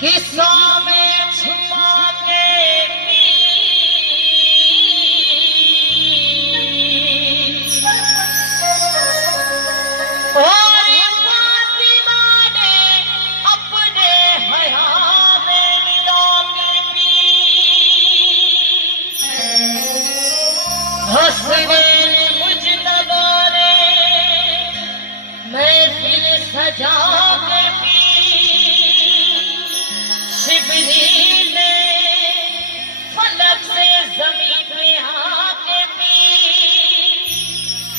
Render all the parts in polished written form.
किस्सों में छुपा के और फातिमा ने अपने हया में मिला के पी। हसनैन मुज्तबा ने महफिल सजा के पी। शिबरील ने फलक से ज़मीन पे आके पी।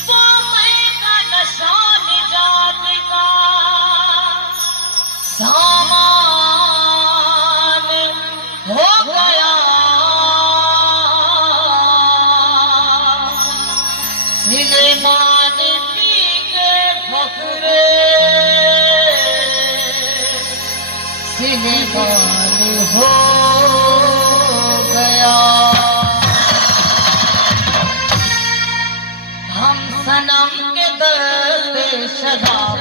वो मैं का नशा निजात का सामान हो गया। सिलेमान पी के फखरे सिलेमान हो गया। हम सनम के दर्द शराब